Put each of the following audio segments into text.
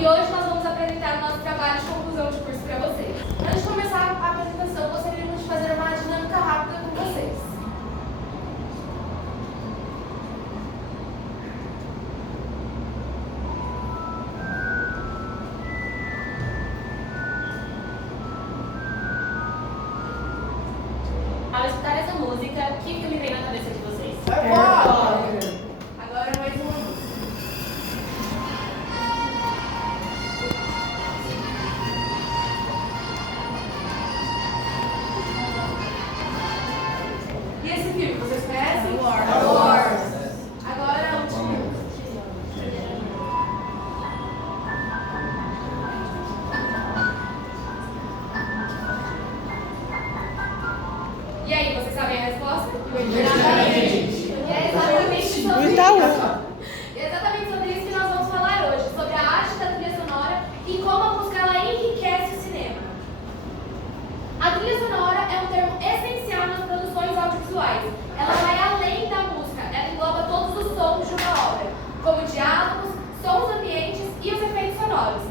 E hoje nós vamos apresentar o nosso trabalho de conclusão de curso para vocês. Antes de começar a apresentação, gostaríamos de fazer uma dinâmica rápida com vocês. Ao escutar essa música, o que me vem na cabeça de vocês? Agora mais uma música. E esse filme, vocês conhecem? Star Wars. Agora a última. E aí, vocês sabem a resposta? Exatamente. E é exatamente sobre Do isso. Itaú. É exatamente sobre isso que nós vamos falar hoje, sobre a arte da trilha sonora e como a música ela enriquece o cinema. A trilha sonora é um termo essencial nas produções audiovisuais. Ela vai além da música, ela engloba todos os sons de uma obra, como diálogos, sons ambientes e os efeitos sonoros.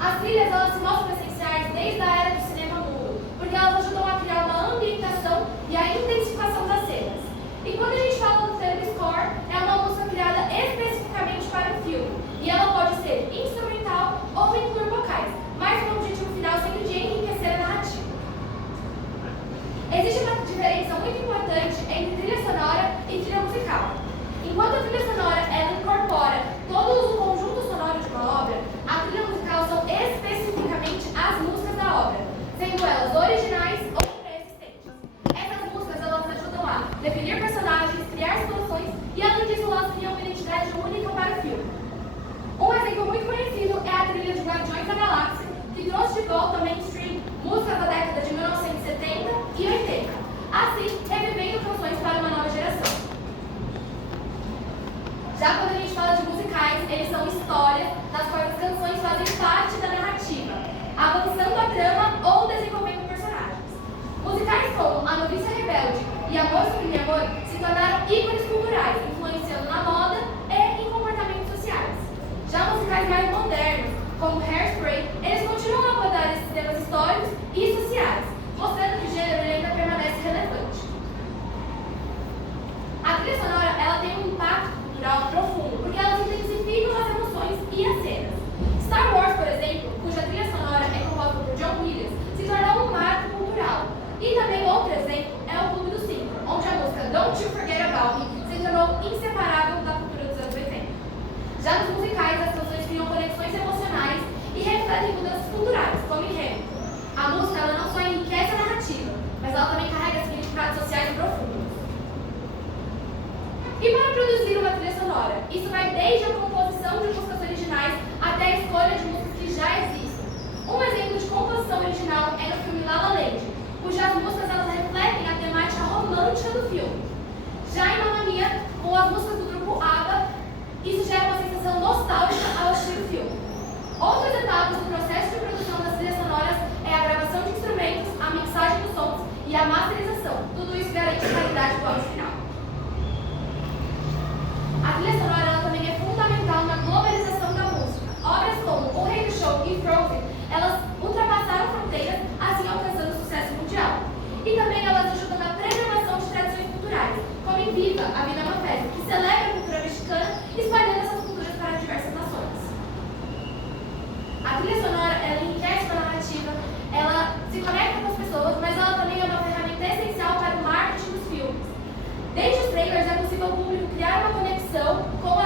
As trilhas elas se mostram essenciais desde a era do cinema mudo, porque elas ajudam a criar uma ambientação e a intensificação das cenas. E quando a gente fala do termo score, é uma música criada especificamente para o filme, e ela pode ser instrumental ou incluir vocais, mas com o objetivo final sempre de enriquecer a narrativa. Existe uma diferença muito importante entre trilha sonora e trilha musical. Enquanto a trilha sonora ela incorpora todo o conjunto sonoro de uma obra, a trilha musical são especificamente as músicas da obra, sendo elas originais ou pré-existentes. Essas músicas elas ajudam a definir personagens, criar situações e além disso elas criam uma identidade única para o filme. Um exemplo muito conhecido é a trilha de Guardiões da Galáxia, que trouxe de volta ao mainstream músicas da década de 1970 e 80, assim revivendo canções para uma nova geração. Já quando a gente fala de musicais, eles são histórias das quais as canções fazem parte da narrativa, avançando a trama ou desenvolvendo personagens. Musicais como A Noviça Rebelde e Amor Sublime Amor se tornaram ícones culturais, influenciando na moda e em comportamentos sociais. Já musicais mais modernos, como Hairspray, eles continuam a abordar esses temas históricos e sociais, mostrando que o gênero ele ainda permanece relevante. A trilha sonora ela tem um impacto cultural profundo, porque elas intensificam as emoções e as cenas. Star Wars, por exemplo, cuja trilha sonora é composta por John Williams, se tornou um marco cultural. E também outro exemplo é o Clube dos Cinco, onde a música Don't You Forget About Me se tornou inseparável da cultura dos anos 80. Já nos musicais, as canções criam conexões emocionais e refletem mudanças culturais, como em Hamilton. A música ela não só enriquece a narrativa, mas ela também carrega significados sociais profundos. E para produzir uma trilha sonora, isso vai desde a composição de músicas originais até a escolha de músicas que já existem. Um exemplo de composição original é no filme La La Land, cujas músicas elas refletem a temática romântica do filme. Já em Mamma Mia, com as músicas do grupo ABBA, isso gera uma sensação nostálgica ao assistir o filme. Outras etapas do processo de produção das trilhas sonoras é a gravação de instrumentos, a mixagem dos sons e a masterização. Tudo isso garante a qualidade do áudio final. A trilha sonora ela também é fundamental na globalização da música. Obras como O Rei do Show e Frozen, elas ultrapassaram fronteiras, assim alcançando sucesso mundial. E também elas ajudam na preservação de tradições culturais, como em Viva, a Vida é uma Festa, que celebra a cultura mexicana, espalhando essas culturas para diversas nações. A trilha sonora, ela enriquece a narrativa, ela se conecta com as pessoas, mas ela também é uma ferramenta essencial para o marketing dos filmes. Desde os trailers é possível o público criar uma conexão com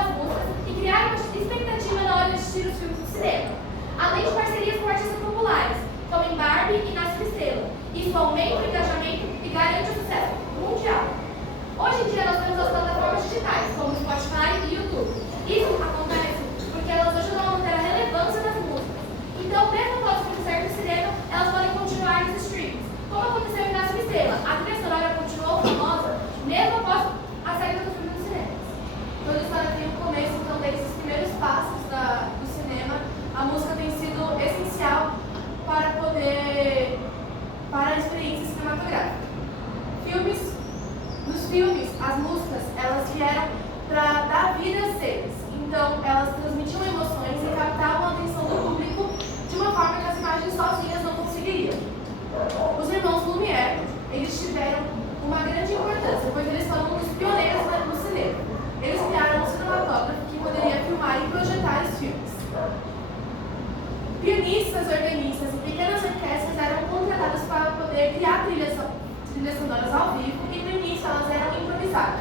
sonoras ao vivo e no início elas eram improvisadas.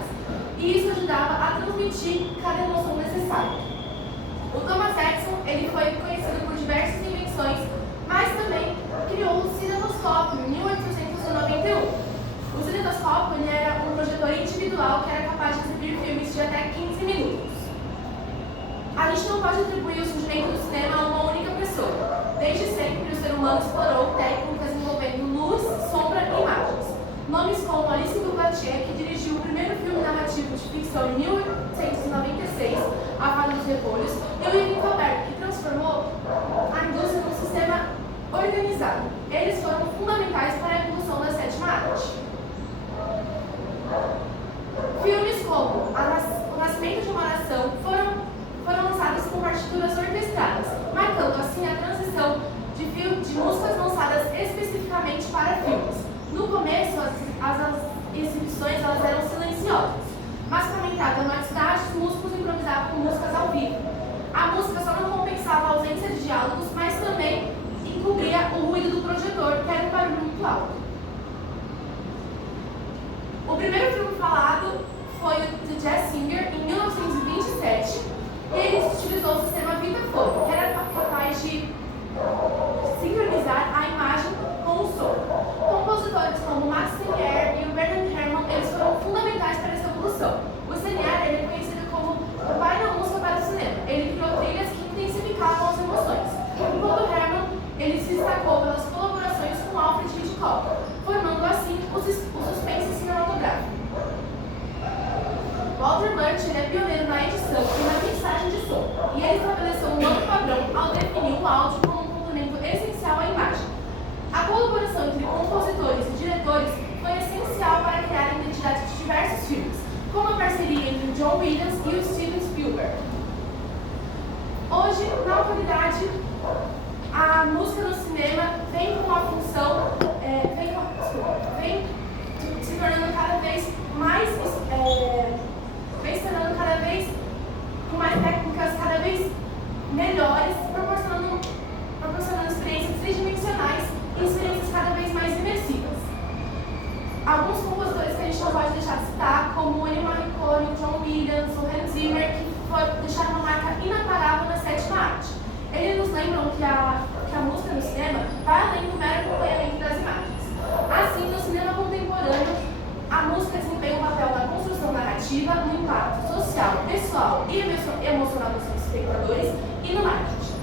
E isso ajudava a transmitir cada emoção necessária. O Thomas Edison ele foi conhecido por diversas invenções, mas também criou o cinetoscópio em 1891. O cinetoscópio ele era um projetor individual que era capaz de exibir filmes de até 15 minutos. A gente não pode atribuir o surgimento do cinema a uma única pessoa. Desde sempre, o ser humano explorou técnicas envolvendo luz, sombra e imagens. Nomes como Alice Duplatier, que dirigiu o primeiro filme narrativo de ficção em 1896, A Fada dos Repolhos, e o Irving Thalberg, que transformou a indústria num sistema organizado. Eles foram fundamentais para a evolução da sétima arte. Filmes como O Nascimento de uma Nação foram lançados com partituras orquestradas, marcando assim a transição de músicas lançadas especificamente para filmes. No começo, as exibições elas eram silenciosas, mas com a entrada no WhatsApp, os músicos improvisavam com músicas ao vivo. A música só não compensava a ausência de diálogos, mas também encobria o ruído do projetor, que era um barulho muito alto. O primeiro filme falado foi o The Jazz Singer, em 1927, e ele utilizou o sistema Vitaphone, que era capaz de sincronizar a imagem com o som. Compositores como Max Senior e o Bernard Herrmann, eles foram fundamentais para essa evolução. O Senior ele é conhecido como o pai da música para o cinema. Ele criou trilhas que intensificavam as emoções. Enquanto Herrmann, ele se destacou pelas colaborações com Alfred Hitchcock, formando assim o suspense cinematográfico. Walter Murch é pioneiro na edição e na mixagem de som, e ele estabeleceu um novo padrão ao definir o áudio como um componente essencial à imagem. A colaboração entre compositores e diretores foi essencial para criar a identidade de diversos filmes, como a parceria entre o John Williams e o Steven Spielberg. Hoje, na atualidade, a música no cinema vem com a função, vem se tornando cada vez mais, vem se tornando cada vez com mais técnicas cada vez melhores, proporcionando experiências tridimensionais e experiências cada vez mais imersivas. Alguns compositores que a gente não pode deixar de citar, como o Ennio Morricone, o John Williams, o Hans Zimmer, que deixaram uma marca inapagável na sétima arte. Eles nos lembram que a música no cinema vai além do mero acompanhamento das imagens. Assim, no cinema contemporâneo, a música desempenha um papel na construção narrativa, no impacto social, pessoal e emocional dos espectadores e no marketing.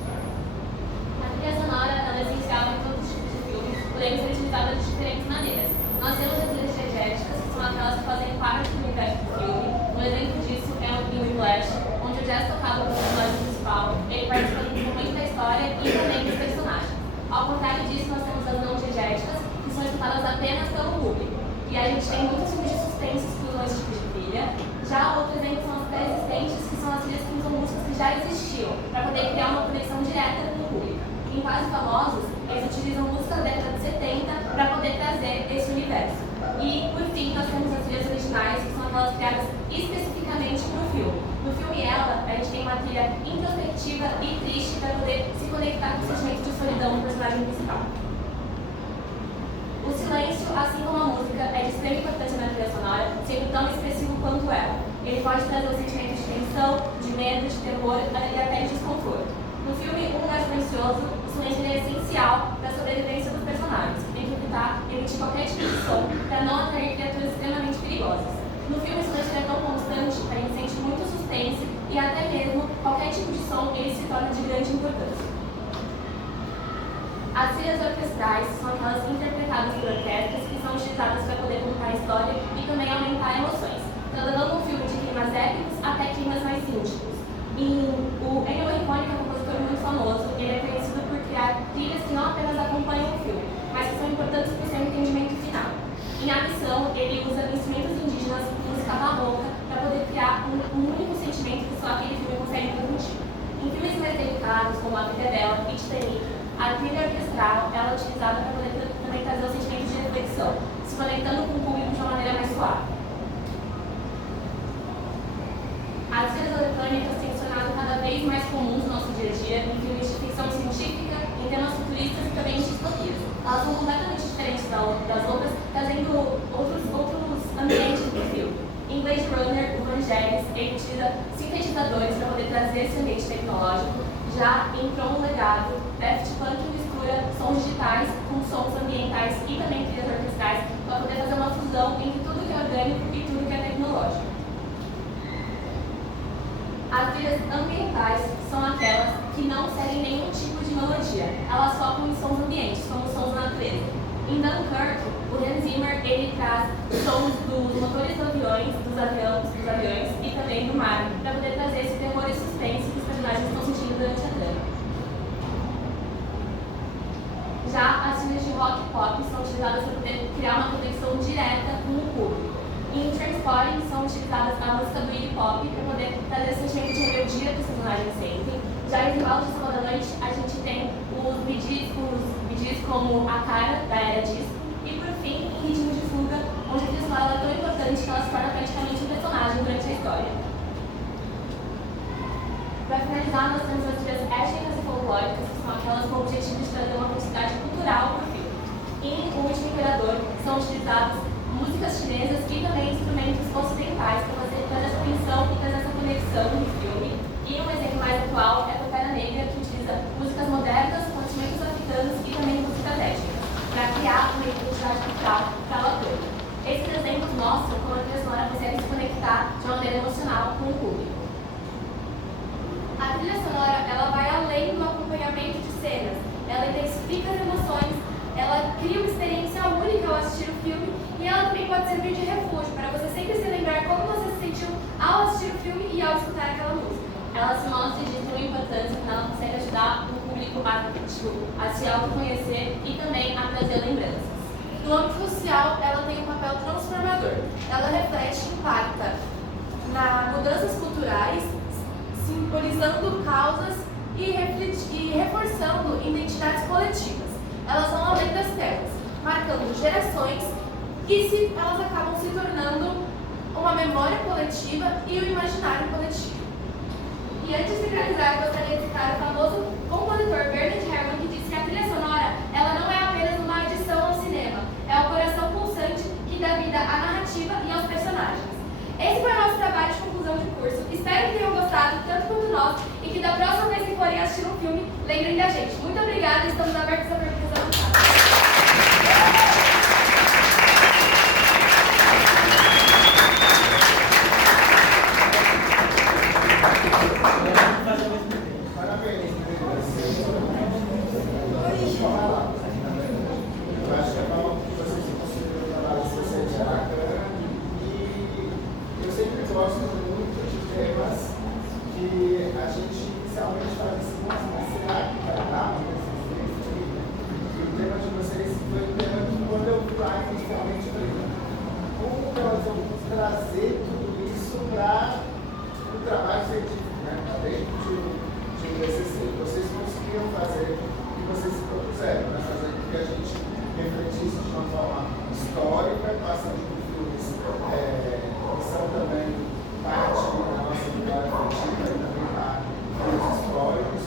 A trilha sonora é essencial em todos os tipos de filmes, podendo ser utilizada de diferentes maneiras. Nós temos as trilhas diegéticas, que são aquelas que fazem parte do universo do filme. Um exemplo disso é o filme Flash, onde o jazz tocado pelo personagem principal, ele participa do momento da história e também dos personagens. Ao contrário disso, nós temos as não diegéticas, que são escutadas apenas pelo público. E a gente tem muitos filmes de suspense que usam esse tipo de trilha. Já outro exemplo são as pré-existentes, que são as trilhas que usam músicas que já existiam, para poder criar uma conexão direta com o público. Em Quase Famosos, eles utilizam música da década de 70 para poder trazer esse universo. E, por fim, nós temos as trilhas originais, que são aquelas criadas especificamente para o filme. No filme Ela, a gente tem uma trilha introspectiva e triste para poder se conectar com o sentimento de solidão do personagem principal. O silêncio, assim como a música, é de extrema importância na trilha sonora, sendo tão expressivo quanto ela. Ele pode trazer o sentimento de tensão, de medo, de terror e até de desconforto. No filme Um Lugar Silencioso, o silêncio é essencial para a sobrevivência dos personagens, que tem que evitar emitir qualquer tipo de som para não atrair criaturas extremamente perigosas. No filme, o silêncio é tão constante que a gente sente muito suspense e até mesmo qualquer tipo de som ele se torna de grande importância. As trilhas orquestrais são aquelas interpretadas por orquestras que são utilizadas para poder contar a história e também aumentar emoções, levando um filme de climas épicos até climas mais íntimos. O Ennio Morricone, que é um compositor muito famoso, ele é conhecido por criar trilhas que não apenas acompanham o filme, mas que são importantes para o seu entendimento final. Em A Missão, ele usa instrumentos indígenas e música barroca para poder criar um único sentimento que só aquele filme consegue transmitir. Em filmes mais delicados, como A Vida é Bela e Titanic, a trilha orquestral ela é utilizada para poder também trazer o sentimento de reflexão, se conectando com o público de uma maneira mais suave. As trilhas eletrônicas têm se tornado cada vez mais comuns no nosso dia a dia, em filmes de ficção científica, em temas futuristas e também em distopias. Elas são completamente diferentes das outras, trazendo outros criadores para poder trazer esse ambiente tecnológico. Já entrou um legado, Daft Punk mistura sons digitais com sons ambientais e também trilhas orquestrais para poder fazer uma fusão entre tudo que é orgânico e tudo que é tecnológico. As trilhas ambientais são aquelas que não seguem nenhum tipo de melodia, elas focam em sons ambientes, como sons da natureza. Em Dunkirk, o Hans Zimmer ele traz sons dos motores dos aviões e também do mar, para poder trazer esse terror e suspense que os personagens estão sentindo durante a trama. Já as trilhas de rock e pop são utilizadas para poder criar uma conexão direta com o público. Em Trainspotting são utilizadas a música do Iggy Pop para poder trazer esse sentimento de rebeldia que os personagens sentem. Já em Rival de Sábado à Noite, a gente tem os Bee Gees como a cara da era disco. E por fim, em Ritmo de Fuga, onde a trilha sonora é tão importante que ela se torna praticamente um personagem durante a história. Para finalizar, nós temos as trilhas étnicas e folclóricas, que são aquelas com o objetivo de trazer uma quantidade cultural para o filme. Em O Último Imperador, são utilizadas músicas chinesas e também instrumentos ocidentais para fazer essa tensão e trazer essa conexão no filme. E um exemplo mais atual é a Pantera Negra, que utiliza músicas modernas, com instrumentos africanos e também músicas étnicas, para criar uma identidade cultural para o ator. Esses exemplos mostram como a trilha sonora consegue se conectar de uma maneira emocional com o público. A trilha sonora ela vai além do acompanhamento de cenas, ela intensifica as emoções, ela cria uma experiência única ao assistir o filme e ela também pode servir de refúgio para você sempre se lembrar como você se sentiu ao assistir o filme e ao escutar aquela música. Ela se mostra de extrema importância porque ela consegue ajudar o público a se autoconhecer e também a trazer lembranças. No âmbito social, ela tem um papel transformador. Ela reflete e impacta nas mudanças culturais, simbolizando causas e reforçando identidades coletivas. Elas vão além das telas, marcando gerações e elas acabam se tornando uma memória coletiva e o imaginário coletivo. E antes de finalizar, eu gostaria de citar o famoso compositor Bernard Herrmann, que disse que a trilha sonora ela não é apenas uma adição ao cinema, é o coração pulsante que dá vida à narrativa e aos personagens. Esse foi o nosso trabalho de conclusão de curso. Espero que tenham gostado tanto quanto nós e que da próxima vez que forem assistir um filme, lembrem da gente. Muito obrigada e estamos abertos a perguntas à vontade. Trazer tudo isso para o trabalho científico, né? Dentro de um DCC. Vocês conseguiram fazer o que vocês se propuseram, né? Fazer com que a gente refletisse de uma forma histórica, passando por filmes que são também parte da nossa memória afetiva e também parte dos históricos.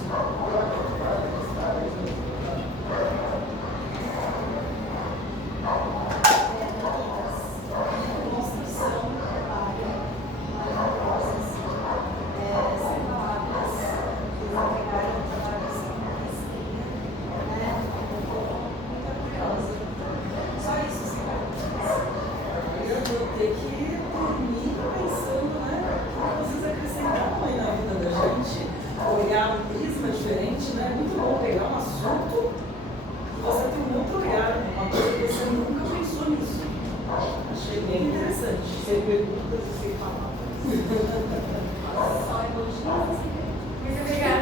Muito obrigada.